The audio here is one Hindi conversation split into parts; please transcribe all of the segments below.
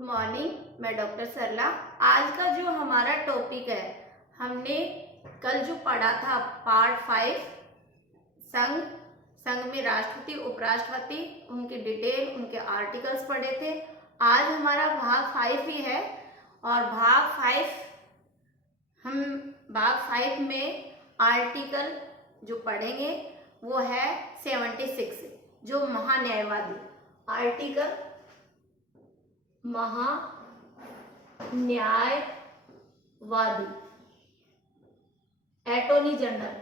गुड मॉर्निंग, मैं डॉक्टर सरला। आज का जो हमारा टॉपिक है, हमने कल जो पढ़ा था पार्ट 5 संघ में राष्ट्रपति उपराष्ट्रपति, उनकी डिटेल, उनके आर्टिकल्स पढ़े थे। आज हमारा भाग 5 ही है और भाग 5 में आर्टिकल जो पढ़ेंगे वो है 76, जो महान्यायवादी आर्टिकल, महान्यायवादी अटॉर्नी जनरल।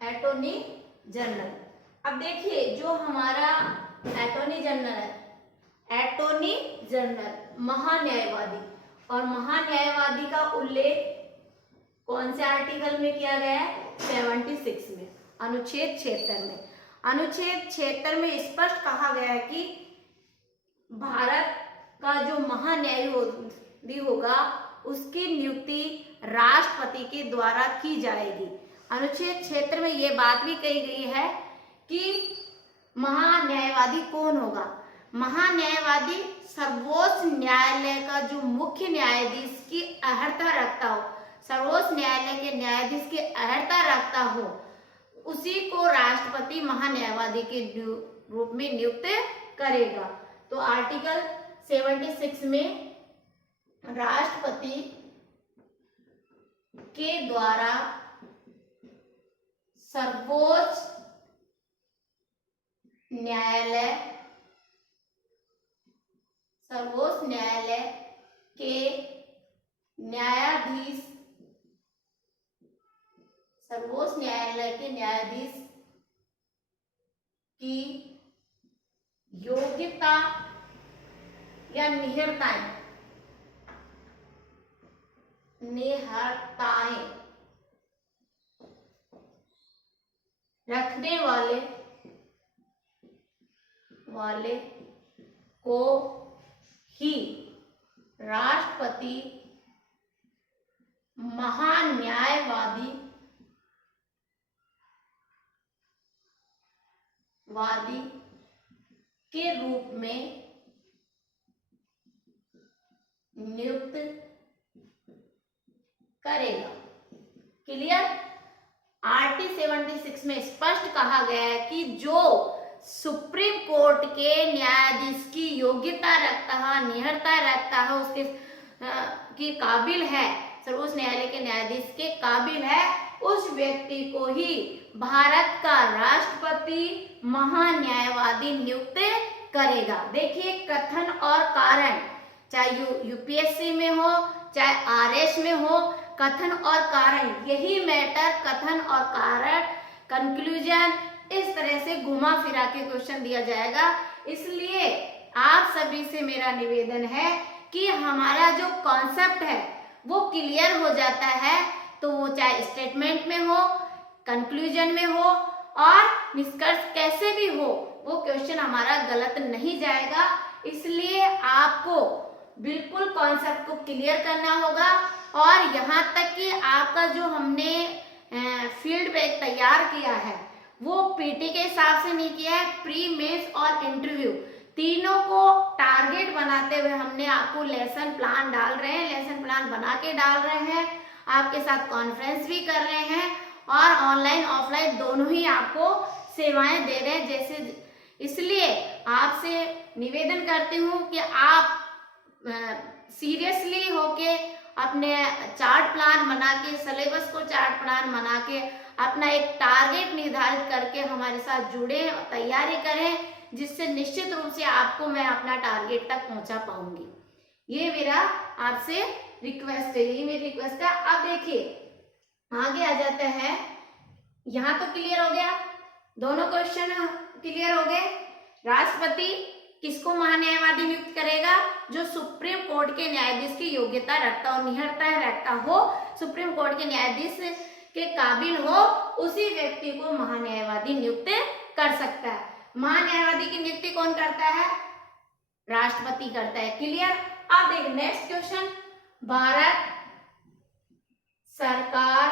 अटॉर्नी जनरल, अब देखिए जो हमारा अटॉर्नी जनरल है, अटॉर्नी जनरल महान्यायवादी, और महान्यायवादी का उल्लेख कौन से आर्टिकल में किया गया है? 76 में, अनुच्छेद 76 में। अनुच्छेद 76 में स्पष्ट कहा गया है कि भारत का जो महान्यायवादी होगा उसकी नियुक्ति राष्ट्रपति के द्वारा की जाएगी। अनुच्छेद 76 में यह बात भी कही गई है कि महान्यायवादी कौन होगा? महान्यायवादी सर्वोच्च न्यायालय का जो मुख्य न्यायाधीश की अहर्ता रखता हो, सर्वोच्च न्यायालय के न्यायाधीश की अहर्ता रखता हो, उसी को राष्ट्रपति महान्यायवादी के रूप में नियुक्त करेगा। तो आर्टिकल 76 में राष्ट्रपति के द्वारा सर्वोच्च न्यायालय के न्यायाधीश, सर्वोच्च न्यायालय के न्यायाधीश की योग्यता या निहरताएं रखने वाले को ही राष्ट्रपति महान्यायवादी के रूप में नियुक्त करेगा। क्लियर? आर्टिकल 76 में स्पष्ट कहा गया है कि जो सुप्रीम कोर्ट के न्यायाधीश की योग्यता रखता है, निहरता रखता है, उसके की काबिल है, सर्वोच्च न्यायालय के न्यायाधीश के काबिल है, उस व्यक्ति को ही भारत का राष्ट्रपति महान्यायवादी नियुक्त करेगा। देखिए कथन और कारण, चाहे यूपीएससी में हो चाहे आरएस में हो, कथन और कारण, यही मैटर, कथन और कारण, कंक्लूजन, इस तरह से घुमा फिरा के क्वेश्चन दिया जाएगा। इसलिए आप सभी से मेरा निवेदन है कि हमारा जो कॉन्सेप्ट है वो क्लियर हो जाता है, तो वो चाहे स्टेटमेंट में हो, कंक्लूजन में हो और निष्कर्ष कैसे भी हो, वो क्वेश्चन हमारा गलत नहीं जाएगा। इसलिए आपको बिल्कुल कॉन्सेप्ट को क्लियर करना होगा। और यहाँ तक कि आपका जो हमने फीडबैक तैयार किया है वो पीटी के हिसाब से नहीं किया है, प्री मेंस और इंटरव्यू तीनों को टारगेट बनाते हुए हमने आपको लेसन प्लान डाल रहे हैं, लेसन प्लान बना के डाल रहे हैं, आपके साथ कॉन्फ्रेंस भी कर रहे हैं और ऑनलाइन ऑफलाइन दोनों ही आपको सेवाएं दे रहे हैं। जैसे इसलिए आपसे निवेदन करती हूँ कि आप सीरियसली होके अपने चार्ट प्लान बना के, सिलेबस को चार्ट प्लान बना के अपना एक टारगेट निर्धारित करके हमारे साथ जुड़े और तैयारी करें, जिससे निश्चित रूप से आपको मैं अपना टारगेट तक पहुंचा पाऊंगी। ये मेरा आपसे रिक्वेस्ट है, ये मेरी रिक्वेस्ट है। अब देखिए आगे आ जाते हैं। यहाँ तो क्लियर हो गया, दोनों क्वेश्चन क्लियर हो गए। राष्ट्रपति किसको महान्यायवादी नियुक्त करेगा? जो सुप्रीम कोर्ट के न्यायाधीश की योग्यता रखता हो, निहरता रखता हो, सुप्रीम कोर्ट के न्यायाधीश के काबिल हो, उसी व्यक्ति को महान्यायवादी नियुक्त कर सकता है। महान्यायवादी की नियुक्ति कौन करता है? राष्ट्रपति करता है। क्लियर? अब देख नेक्स्ट क्वेश्चन, भारत सरकार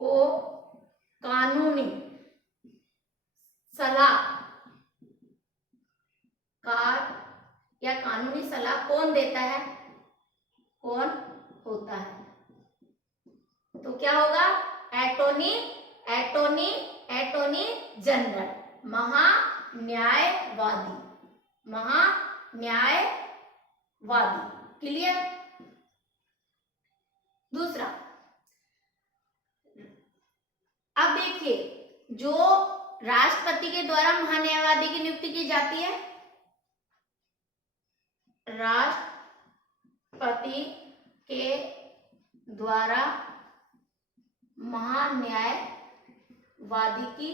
को कानूनी सलाहकार या कानूनी सलाह कौन देता है, कौन होता है? तो क्या होगा? एटॉर्नी जनरल, महान्यायवादी, क्लियर? दूसरा, अब देखिए जो राष्ट्रपति के द्वारा महान्यायवादी की नियुक्ति की जाती है, राष्ट्रपति के द्वारा महान्यायवादी की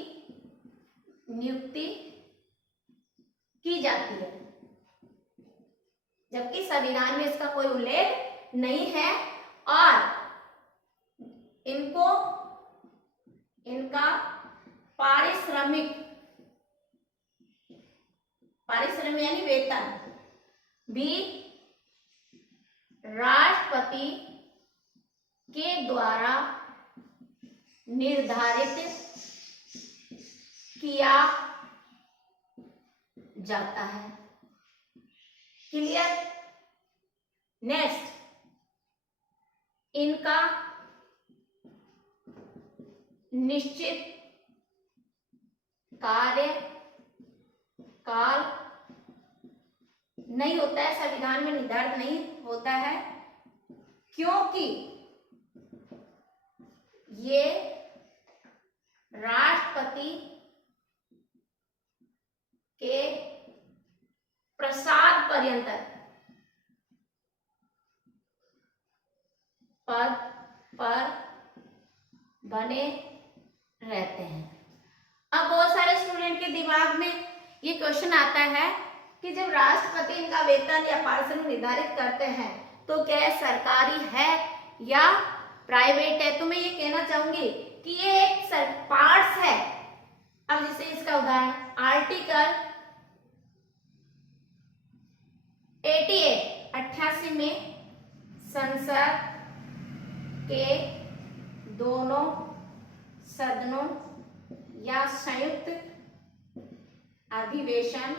नियुक्ति की जाती है, जबकि संविधान में इसका कोई उल्लेख नहीं है और इनका पारिश्रमिक यानी वेतन भी राष्ट्रपति के द्वारा निर्धारित किया जाता है, क्लियर? नेक्स्ट, इनका निश्चित कार्यकाल नहीं होता है, संविधान में निर्धारित नहीं होता है, क्योंकि ये राष्ट्रपति के प्रसाद पर्यंत पद पर बने रहते हैं। अब बहुत सारे स्टूडेंट के दिमाग में ये क्वेश्चन आता है कि जब राष्ट्रपति इनका वेतन या पारिश्रमिक निर्धारित करते हैं तो क्या यह सरकारी है या प्राइवेट है? तो मैं ये कहना चाहूंगी कि ये एक पार्ट्स है। अब जैसे इसका उदाहरण आर्टिकल 88 में संसद के दोनों सदनों या संयुक्त अधिवेशन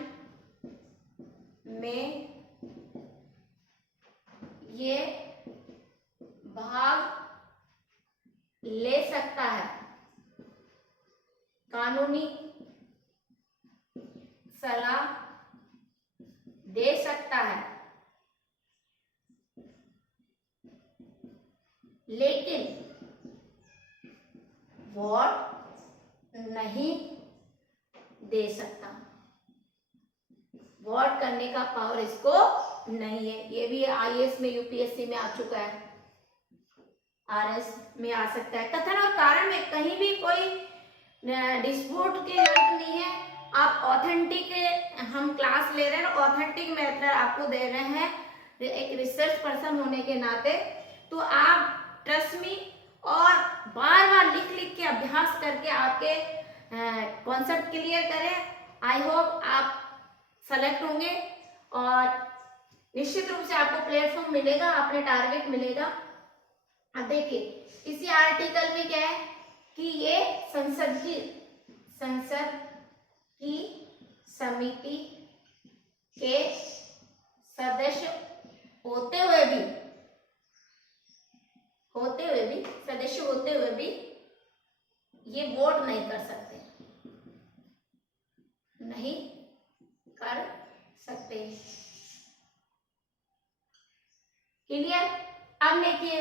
में ये भाग ले सकता है, कानूनी सलाह दे सकता है, लेकिन वोट नहीं दे सकता। वोट करने का पावर इसको नहीं है। ये भी आईएएस में, यूपीएससी में आ चुका है, आरएस में आ सकता है। कथन और कारण में कहीं भी कोई डिस्प्यूट की जरूरत नहीं है। आप ऑथेंटिक, हम क्लास ले रहे हैं, ऑथेंटिक मेथड आपको दे रहे हैं एक रिसर्च पर्सन होने के नाते, तो आप ट्रस्ट मी और बार बार लिख लिख के अभ्यास करके आपके कॉन्सेप्ट क्लियर करें। आई होप आप सेलेक्ट होंगे और निश्चित रूप से आपको प्लेटफॉर्म मिलेगा, अपने टारगेट मिलेगा। अब देखिए इसी आर्टिकल में क्या है कि ये संसद की समिति के सदस्य होते हुए भी ये वोट नहीं कर सकते, क्लियर? अब देखिए,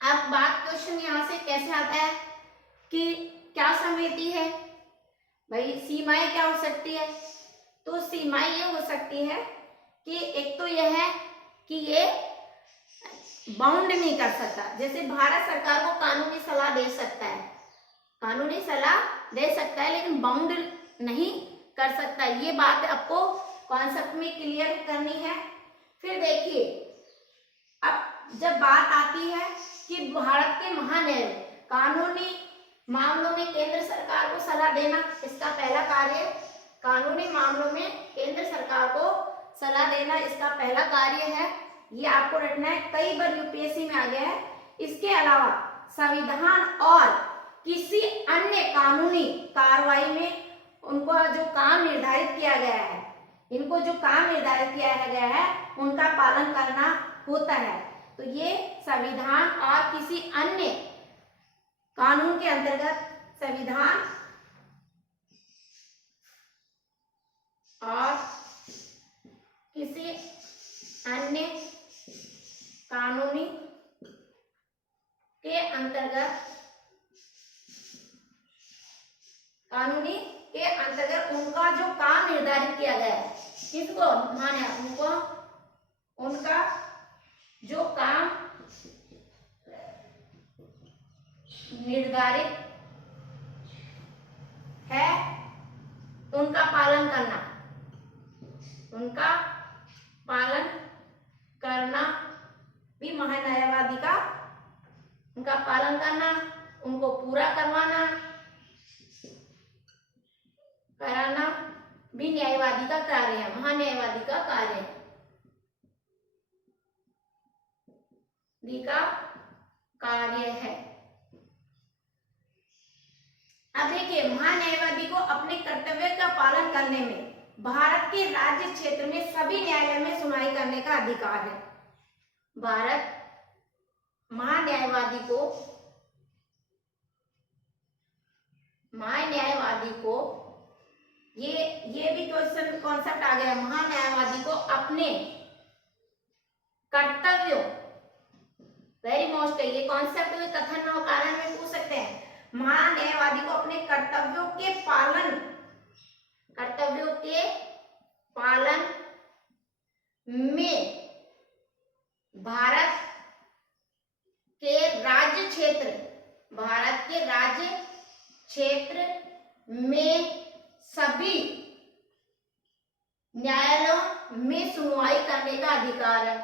अब बात क्वेश्चन यहाँ से कैसे आता है कि क्या समिति है भाई, सीमाएं क्या हो सकती है? तो सीमाएं ये हो सकती है कि एक तो यह है कि ये बाउंड नहीं कर सकता। जैसे भारत सरकार को कानूनी सलाह दे सकता है, लेकिन बाउंड नहीं कर सकता। ये बात आपको कॉन्सेप्ट में क्लियर करनी है। फिर देखिए, अब जब बात आती है कि भारत के महान्याय कानूनी मामलों में केंद्र सरकार को सलाह देना, इसका पहला कार्य कानूनी मामलों में केंद्र सरकार को सलाह देना इसका पहला कार्य है, ये आपको रटना है, कई बार यूपीएससी में आ गया है। इसके अलावा संविधान और किसी अन्य कानूनी कार्रवाई में उनको जो काम निर्धारित किया गया है, इनको जो काम निर्धारित किया गया है उनका पालन करना होता है। तो ये संविधान और किसी अन्य कानून के अंतर्गत संविधान और किसी अन्य कानूनी के अंतर्गत उनका जो काम निर्धारित किया गया है, किसको माने, उनको उनका जो काम निर्धारित है उनका पालन करना, उनका पालन करना भी महान्यायवादी का, उनका पालन करना, उनको पूरा कराना भी न्यायवादी का कार्य है, महान्यायवादी का कार्य है, का कार्य है। अब देखिए, महान्यायवादी को अपने कर्तव्य का पालन करने में भारत के राज्य क्षेत्र में सभी न्यायालय में सुनवाई करने का अधिकार है। भारत महान्यायवादी को ये भी क्वेश्चन कॉन्सेप्ट आ गया, महान्यायवादी को अपने कर्तव्यों, वेरी मोस्ट है ये कॉन्सेप्ट, कथन और कारण में पूछ सकते हैं। महान्यायवादी को अपने कर्तव्यों के पालन में भारत के राज्य क्षेत्र में सभी न्यायालयों में सुनवाई करने का अधिकार है,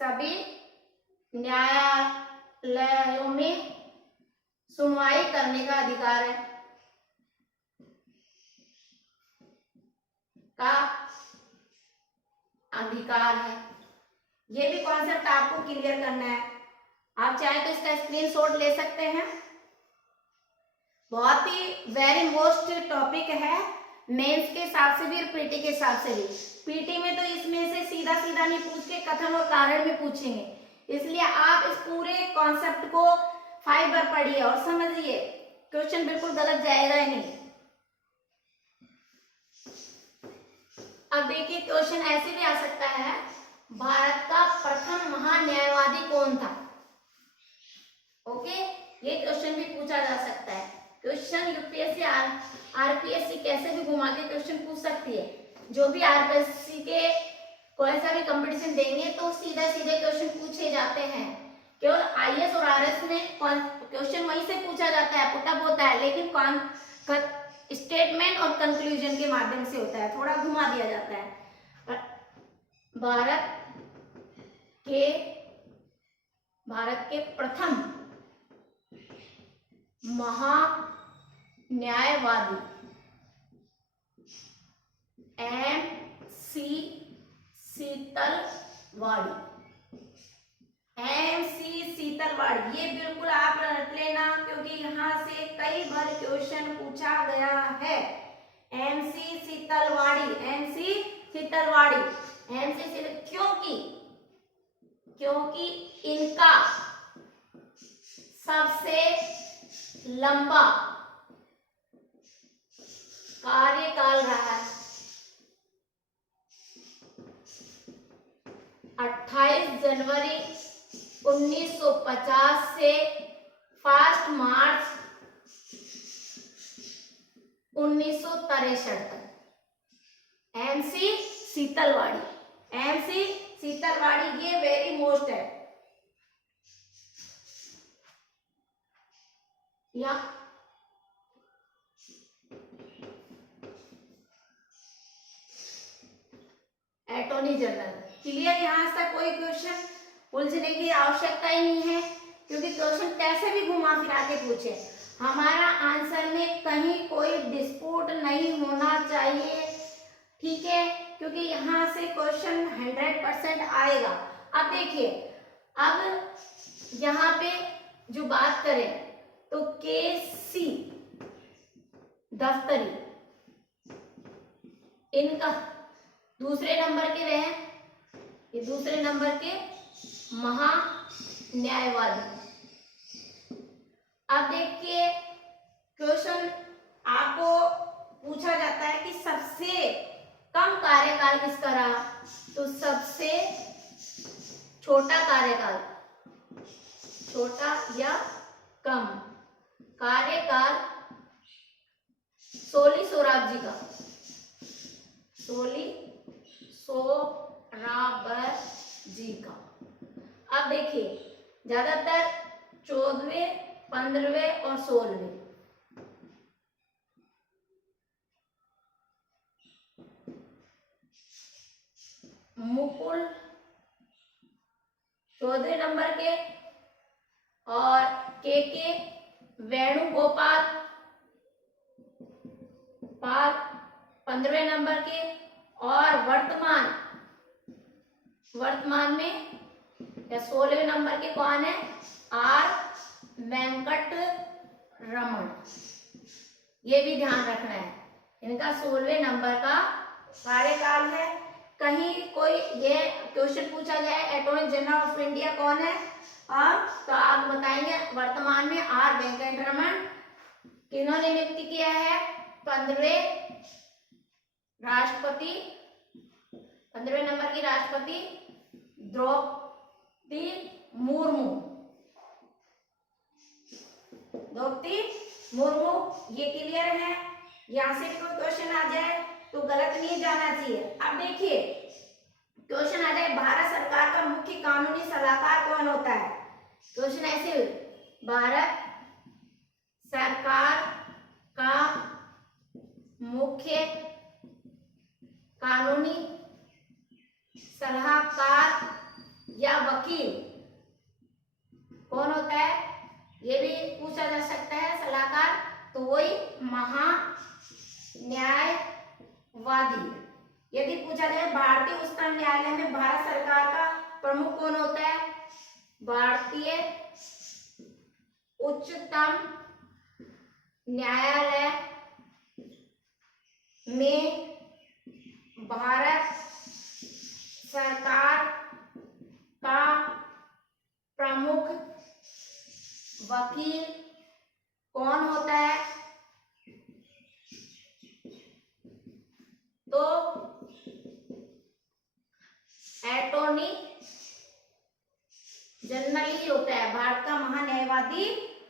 सभी न्यायालयों में सुनवाई करने का अधिकार है, ये भी कॉन्सेप्ट आपको क्लियर करना है। आप चाहे तो इसका स्क्रीनशॉट ले सकते हैं। बहुत ही वेरी मोस्ट टॉपिक है, मेंस के हिसाब से भी और पीटी के हिसाब से भी। पीटी में तो इसमें से सीधा नहीं पूछ के कथन और कारण में पूछेंगे, इसलिए आप इस पूरे कॉन्सेप्ट को 5 बार पढ़िए और समझिए, क्वेश्चन बिल्कुल गलत जाएगा ही नहीं। अब देखिए, क्वेश्चन ऐसे भी आ सकता है, भारत का प्रथम महान्यायवादी कौन था? ओके, ये क्वेश्चन भी पूछा जा सकता है। क्वेश्चन यूपीएससी आरपीएससी कैसे भी घुमा के क्वेश्चन पूछ सकती है। जो भी आरपीएससी के कोई सा भी कंपटीशन देंगे तो सीधे क्वेश्चन पूछे जाते हैं। केवल आईएएस और आरएस में क्वेश्चन वहीं से पूछा जाता है, पुटअप होता है, लेकिन स्टेटमेंट और कंक्लूजन के माध्यम से होता है, थोड़ा घुमा दिया जाता है। भारत के प्रथम महान्यायवादी MC सीतलवाड़ी, ये बिल्कुल आप रट लेना क्योंकि यहाँ से कई बार क्वेश्चन पूछा गया है। MC सीतलवाड़ी क्योंकि इनका सबसे लंबा कार्यकाल रहा है। 28 जनवरी 1950 से 1 मार्च 1963 तक। MC सीतलवाड़ी ये वेरी मोस्ट है। या अटॉर्नी जनरल, क्लियर? यहां तक कोई क्वेश्चन उलझने की आवश्यकता ही नहीं है, क्योंकि क्वेश्चन कैसे भी घुमा फिरा के पूछे, हमारा आंसर में कहीं कोई डिस्प्यूट नहीं होना चाहिए। ठीक है, क्योंकि यहाँ से क्वेश्चन 100% आएगा। अब देखिए, अब यहाँ पे जो बात करें तो केसी दफ्तरी, इनका दूसरे नंबर के रहे, ये दूसरे नंबर के महान्यायवादी। अब देखिए, क्वेश्चन आपको पूछा जाता है कि सबसे कम कार्यकाल किसका रहा, तो सबसे छोटा कार्यकाल, छोटा या कम कार्यकाल सोली सोराब जी का, सोली सोराबर जी का। अब देखिए, ज्यादातर 14वें, 15वें और 16वें, मुकुल 14वें नंबर के और के वेणुगोपाल पाल 15वें नंबर के, और वर्तमान में या 16वें नंबर के कौन है, आर वेंकट रमन। ये भी ध्यान रखना है, इनका 16वें नंबर का कार्यकाल है। कहीं कोई ये क्वेश्चन पूछा जाए अटॉर्नी जनरल ऑफ इंडिया कौन है, तो आप बताएंगे वर्तमान में आर वेंकट रमन। किन्होंने नियुक्ति किया है, 15वें राष्ट्रपति, 15वें नंबर की राष्ट्रपति द्रौपदी मुर्मू, द्रौपदी मुर्मू। ये क्लियर है। यहाँ से भी कोई क्वेश्चन आ जाए तो गलत नहीं जाना चाहिए। अब देखिए, क्वेश्चन आ जाए भारत सरकार का मुख्य कानूनी सलाहकार कौन होता है, क्वेश्चन ऐसे, भारत सरकार का मुख्य कानूनी सलाहकार या वकील कौन होता है, ये भी पूछा जा सकता है सलाहकार, तो वही महान्यायवादी। यदि पूछा जाए भारतीय उच्चतम न्यायालय में भारत सरकार का प्रमुख कौन होता है, भारतीय उच्चतम न्यायालय में भारत सरकार का प्रमुख वकील कौन होता है, तो अटॉर्नी जनरल ही होता है, भारत का महान्यायवादी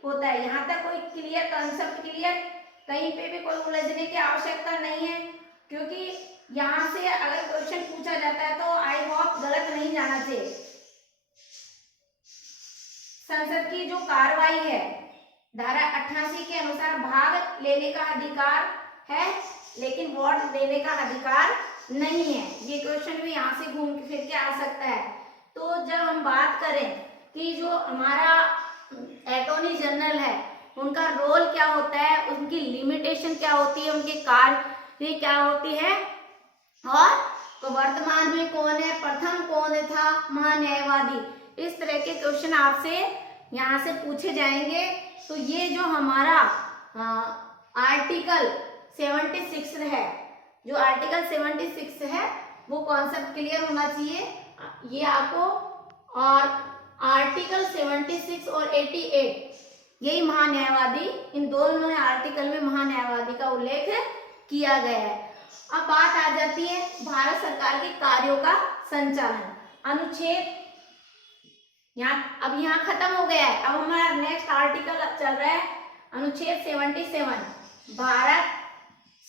होता है। यहाँ तक कोई क्लियर कंसेप्ट क्लियर, कहीं पे भी कोई उलझने की आवश्यकता नहीं है, क्योंकि यहाँ से अगर क्वेश्चन पूछा जाता है तो आई होप गलत नहीं जाना चाहिए। संसद की जो कार्रवाई है, धारा 88 के अनुसार भाग लेने का अधिकार है, लेकिन वोट देने का अधिकार नहीं है। ये क्वेश्चन भी यहाँ से घूम फिर के आ सकता है। तो जब हम बात करें कि जो हमारा अटॉर्नी जनरल है, उनका रोल क्या होता है, उनकी लिमिटेशन क्या होती है, उनके कार्य क्या होती है, और तो वर्तमान में कौन है, प्रथम कौन था महान्यायवादी, इस तरह के क्वेश्चन आपसे यहाँ से पूछे जाएंगे। तो ये जो हमारा आर्टिकल 76 है, जो आर्टिकल 76 है वो कॉन्सेप्ट क्लियर होना चाहिए ये आपको। और आर्टिकल 76 और 88 यही महान्यायवादी, इन दोनों आर्टिकल में महान्यायवादी का उल्लेख किया गया है। अब बात आ जाती है भारत सरकार के कार्यों का संचालन। अनुच्छेद अब यहाँ खत्म हो गया है, अब हमारा नेक्स्ट आर्टिकल चल रहा है अनुच्छेद 77, भारत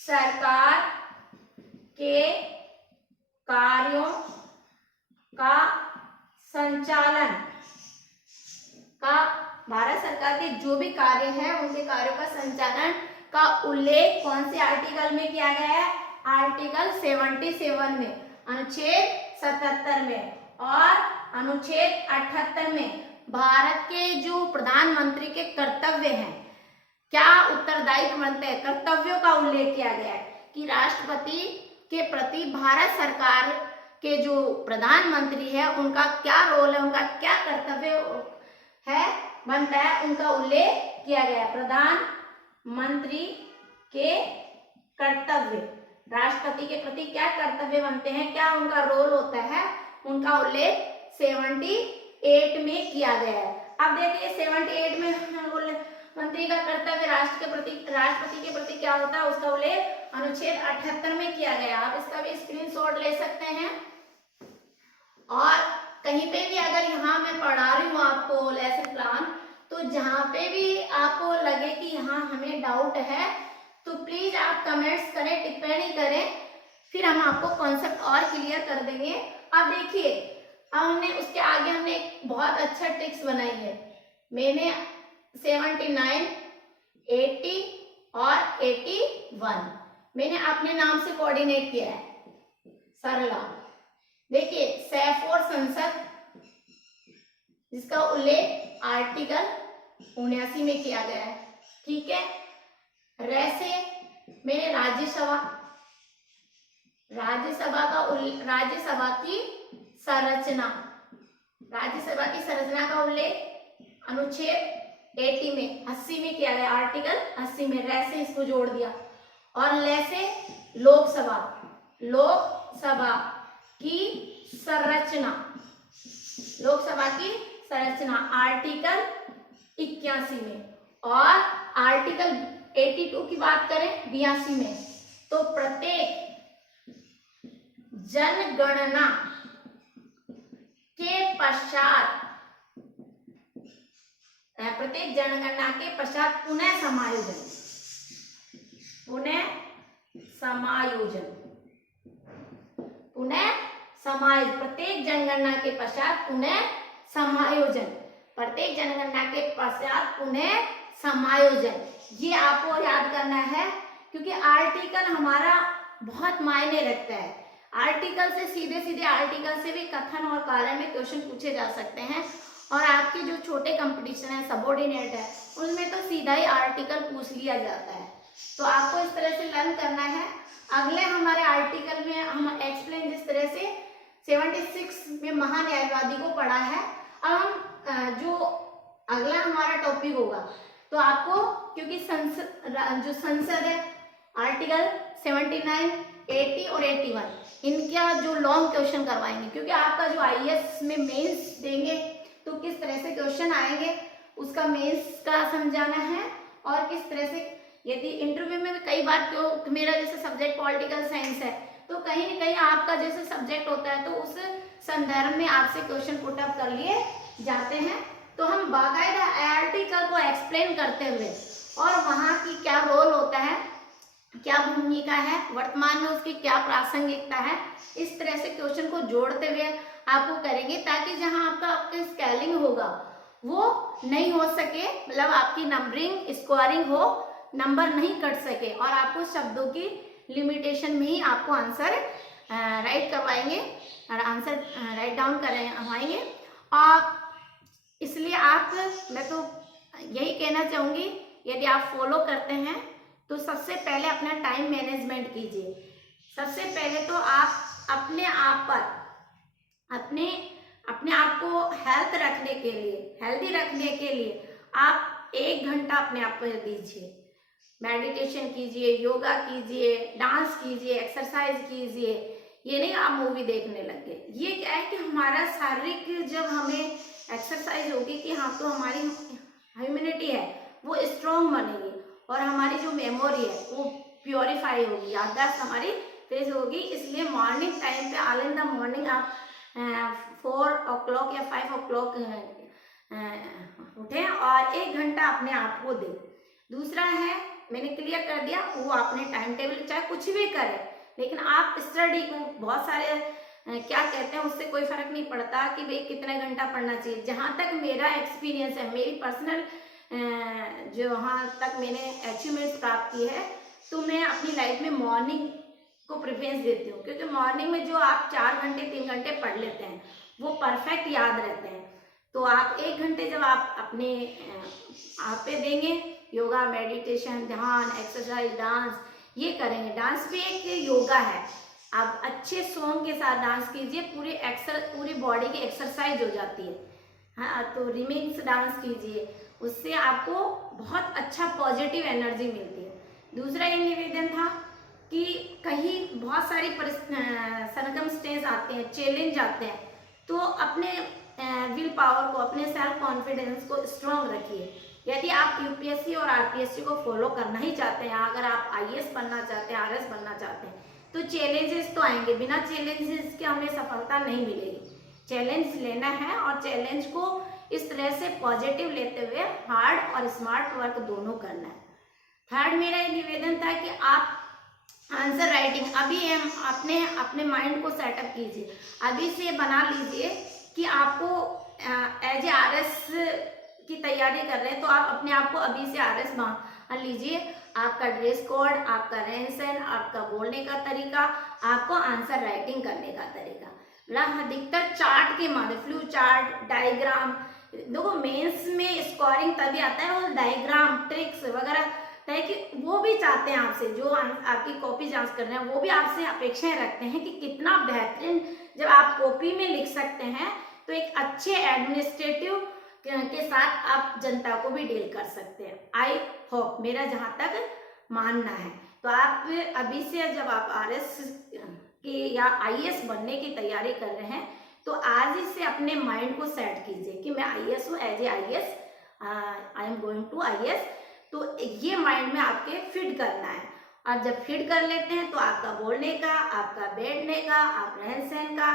सरकार के कार्यों का संचालन का, भारत सरकार के जो भी कार्य है उनके कार्यों का संचालन का उल्लेख कौन से आर्टिकल में किया गया है, आर्टिकल 77 में, अनुच्छेद 77 में और अनुच्छेद 78 में। भारत के जो प्रधानमंत्री के कर्तव्य हैं, क्या उत्तरदायित्व बनते हैं, कर्तव्यों का उल्लेख किया गया है कि राष्ट्रपति के प्रति भारत सरकार के जो प्रधानमंत्री है उनका क्या रोल है, उनका क्या कर्तव्य है बनता है, उनका उल्लेख किया गया है। प्रधानमंत्री के कर्तव्य, राष्ट्रपति के प्रति क्या कर्तव्य बनते हैं, क्या उनका रोल होता है, उनका उल्लेख 78 में किया गया है। अब देखिए 78 में मंत्री का कर्तव्य राष्ट्रपति के प्रति क्या होता है, उसका उल्लेख अनुच्छेद 78 में किया गया। आप इसका भी स्क्रीनशॉट ले सकते हैं। और कहीं पे भी अगर यहाँ मैं पढ़ा रही हूँ आपको लेसन प्लान, तो जहाँ पे भी आपको लगे कि यहाँ हमें डाउट है तो प्लीज आप कमेंट्स करें, टिप्पणी करें, फिर हम आपको कॉन्सेप्ट और क्लियर कर देंगे। अब देखिए, अब हमने उसके आगे हमने एक बहुत अच्छा ट्रिक्स बनाई है। मैंने 79, 80 और 81 मैंने अपने नाम से कोऑर्डिनेट किया है। सरला, देखिए सैफ और संसद जिसका उल्लेख आर्टिकल 79 में किया गया है, ठीक है। रैसे मैंने राज्यसभा की संरचना का उल्लेख अनुच्छेद 80 में 80 में किया गया, आर्टिकल 80 में रैसे इसको जोड़ दिया। और लैसे लोकसभा की संरचना आर्टिकल 81 में। और आर्टिकल 82 की बात करें 82 में, तो प्रत्येक जनगणना के पश्चात पुनः समायोजन प्रत्येक जनगणना के पश्चात पुनः समायोजन, ये आपको याद करना है क्योंकि आर्टिकल हमारा बहुत मायने रखता है। आर्टिकल से सीधे आर्टिकल से भी कथन और कारण में क्वेश्चन पूछे जा सकते हैं। और आपके जो छोटे कंपटीशन है, सबऑर्डिनेट है, उनमें तो सीधा ही आर्टिकल पूछ लिया जाता है। तो आपको इस तरह से लर्न करना है। अगले हमारे आर्टिकल में हम एक्सप्लेन जिस तरह से 76 में महान्यायवादी को पढ़ा है। अब हम जो अगला हमारा टॉपिक होगा, तो आपको क्योंकि संसद है, आर्टिकल 79, 80 और 81 इनका जो लॉन्ग क्वेश्चन करवाएंगे, क्योंकि आपका जो आईएएस में मेंस देंगे तो किस तरह से क्वेश्चन आएंगे उसका मेंस का समझाना है। और किस तरह से यदि इंटरव्यू में भी कई बार क्यों मेरा जैसे सब्जेक्ट पॉलिटिकल साइंस है, तो कहीं न कहीं आपका जैसे सब्जेक्ट होता है तो उस संदर्भ में आपसे क्वेश्चन पुट अप कर लिए जाते हैं। तो हम बाकायदा आर्टिकल को एक्सप्लेन करते हुए और वहाँ की क्या रोल होता है, क्या भूमिका है, वर्तमान में उसकी क्या प्रासंगिकता है, इस तरह से क्वेश्चन को जोड़ते हुए आपको करेंगे, ताकि जहां आपका स्केलिंग होगा वो नहीं हो सके, मतलब आपकी नंबरिंग स्कोरिंग हो, नंबर नहीं कट सके और आपको शब्दों की लिमिटेशन में ही आपको आंसर राइट करवाएंगे और आंसर राइट डाउन करवाएंगे। और इसलिए मैं तो यही कहना चाहूँगी, यदि आप फॉलो करते हैं तो सबसे पहले अपना टाइम मैनेजमेंट कीजिए। सबसे पहले तो आप अपने आप को हेल्दी रखने के लिए आप 1 घंटा अपने आप को दीजिए। मेडिटेशन कीजिए, योगा कीजिए, डांस कीजिए, एक्सरसाइज कीजिए। ये नहीं आप मूवी देखने लग गए। ये क्या है कि हमारा शारीरिक जब हमें एक्सरसाइज होगी कि हाँ, तो हमारी इम्यूनिटी है वो स्ट्रॉन्ग बनेगी और हमारी जो मेमोरी है वो प्योरीफाई होगी, याददाश्त हमारी तेज होगी। इसलिए मॉर्निंग टाइम पे ऑल इन द मॉर्निंग आप 4 o'clock या 5 o'clock उठें और 1 घंटा अपने आप को दें। दूसरा है, मैंने क्लियर कर दिया, वो अपने टाइम टेबल चाहे कुछ भी करें, लेकिन आप स्टडी को बहुत सारे क्या कहते हैं उससे कोई फर्क नहीं पड़ता कि भाई कितने घंटा पढ़ना चाहिए। जहाँ तक मेरा एक्सपीरियंस है, मेरी पर्सनल जहाँ तक मैंने अचीवमेंट्स प्राप्त की है, तो मैं अपनी लाइफ में मॉर्निंग को प्रेफरेंस देती हूँ, क्योंकि मॉर्निंग में जो आप 4 घंटे 3 घंटे पढ़ लेते हैं वो परफेक्ट याद रहते हैं। तो आप 1 घंटे जब आप अपने आप पे देंगे, योगा, मेडिटेशन, ध्यान, एक्सरसाइज, डांस ये करेंगे। डांस भी एक योगा है, आप अच्छे सॉन्ग के साथ डांस कीजिए, पूरी बॉडी की एक्सरसाइज हो जाती है। हाँ, तो रिमिक्स डांस कीजिए, उससे आपको बहुत अच्छा पॉजिटिव एनर्जी मिलती है। दूसरा ये निवेदन था कि कहीं बहुत सारी सरकमस्टेंस आते हैं, चैलेंज आते हैं, तो अपने विल पावर को, अपने सेल्फ कॉन्फिडेंस को स्ट्रॉन्ग रखिए। यदि आप यूपीएससी और आरपीएससी को फॉलो करना ही चाहते हैं, अगर आप आईएएस बनना चाहते हैं, आरएस बनना चाहते हैं, तो चैलेंजेस तो आएंगे, बिना चैलेंजेस के हमें सफलता नहीं मिलेगी। चैलेंज लेना है और चैलेंज को इस तरह से पॉजिटिव लेते हुए हार्ड और स्मार्ट वर्क दोनों करना है। थर्ड मेरा ये निवेदन था कि आप आंसर राइटिंग अभी हम अपने माइंड को सेटअप कीजिए, अभी से बना लीजिए कि आपको एज ए आरएस की तैयारी कर रहे हैं, तो आप अपने आप को अभी से आरएस मान लीजिए। आपका ड्रेस कोड, आपका रहन सहन, आपका बोलने का तरीका, आपको आंसर राइटिंग करने का तरीका, अधिकतर चार्ट के माध्यम, फ्लू चार्ट, डायग्राम। देखो मेंस में स्कोरिंग तभी आता है, और डायग्राम, ट्रिक्स वगैरह है कि वो भी चाहते हैं आपसे, जो आपकी कॉपी जांच कर रहे हैं, वो भी आपसे अपेक्षाएं रखते हैं कि कितना बेहतरीन जब आप कॉपी में लिख सकते हैं, तो एक अच्छे एडमिनिस्ट्रेटिव के साथ आप जनता को भी डील कर सकते हैं। आई होप, मेरा जहाँ तक मानना है। तो आप अभी से जब आप आरएस की या आईएएस बनने की तैयारी कर रहे हैं, तो आज ही से अपने माइंड को सेट कीजिए कि मैं आईएएस हूँ, as a IAS I am going to IAS. तो ये माइंड में आपके फिट करना है, और जब फिट कर लेते हैं तो आपका बोलने का, आपका बैठने का, आप रहन सहन का,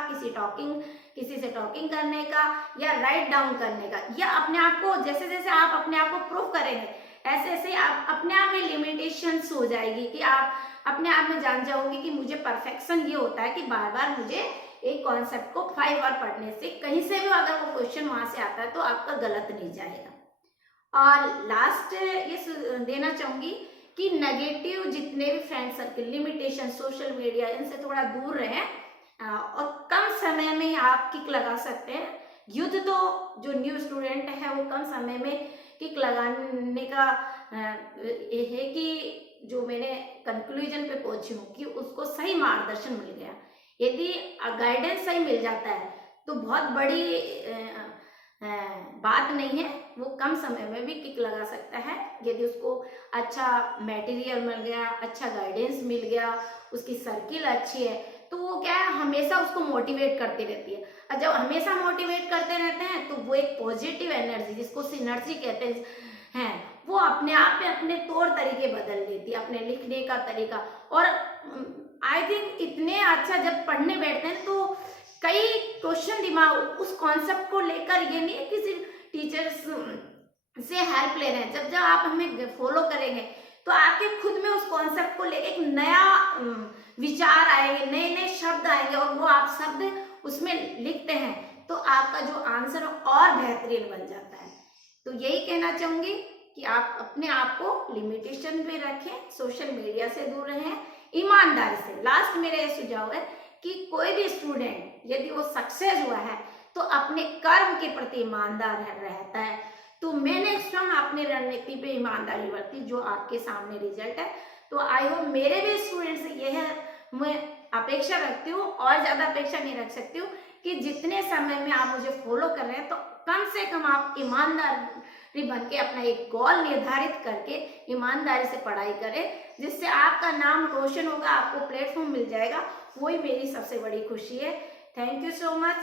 किसी से टॉकिंग करने का या राइट डाउन करने का, या अपने आप को जैसे जैसे आप अपने आप को प्रूव करेंगे, ऐसे ऐसे आप अपने आप में लिमिटेशंस हो जाएगी कि आप अपने आप में जान जाओगे कि मुझे परफेक्शन ये होता है कि बार बार मुझे एक कॉन्सेप्ट को 5 बार पढ़ने से, कहीं से भी अगर वो क्वेश्चन वहां से आता है तो आपका गलत नहीं जाएगा। और लास्ट ये देना चाहूंगी कि नेगेटिव जितने भी friend circle, limitation, social media, इनसे थोड़ा दूर रहें, और कम समय में ही आप किक लगा सकते हैं। युद्ध तो जो न्यू स्टूडेंट है वो कम समय में किक लगाने का ये है कि जो मैंने कंक्लूजन पे पहुंची हूँ कि उसको सही मार्गदर्शन मिल गया। यदि गाइडेंस सही मिल जाता है तो बहुत बड़ी बात नहीं है, वो कम समय में भी किक लगा सकता है। यदि उसको अच्छा मटेरियल मिल गया, अच्छा गाइडेंस मिल गया, उसकी सर्किल अच्छी है, तो वो क्या है, हमेशा उसको मोटिवेट करती रहती है। और जब हमेशा मोटिवेट करते रहते हैं तो वो एक पॉजिटिव एनर्जी, जिसको सिनर्जी कहते हैं, वो अपने आप में अपने तौर तरीके बदल देती है, अपने लिखने का तरीका। और आई थिंक इतने अच्छा जब पढ़ने बैठते हैं तो कई क्वेश्चन दिमाग उस कॉन्सेप्ट को लेकर, ये नहीं है किसी टीचर्स से हेल्प ले रहे हैं, जब आप हमें फॉलो करेंगे तो आपके खुद में उस कॉन्सेप्ट को लेकर एक नया विचार आएंगे, नए नए शब्द आएंगे, और वो आप शब्द उसमें लिखते हैं तो आपका जो आंसर और बेहतरीन बन जाता है। तो यही कहना चाहूंगी कि आप अपने आप को लिमिटेशन में रखें, सोशल मीडिया से दूर रहें, ईमानदारी से। लास्ट मेरा ये सुझाव है कि कोई भी स्टूडेंट यदि वो सक्सेस हुआ है तो अपने कर्म के प्रति ईमानदार रहता है। तो मैंने स्वयं अपनी रणनीति पे ईमानदारी बरती, जो आपके सामने रिजल्ट है। तो आई होप मेरे भी स्टूडेंट से यह है, मैं अपेक्षा रखती हूँ, और ज्यादा अपेक्षा नहीं रख सकती हूँ कि जितने समय में आप मुझे फॉलो कर रहे हैं तो कम से कम आप ईमानदारी बन के अपना एक गोल निर्धारित करके ईमानदारी से पढ़ाई करें, जिससे आपका नाम रोशन होगा, आपको प्लेटफॉर्म मिल जाएगा। वही मेरी सबसे बड़ी खुशी है। Thank you so much.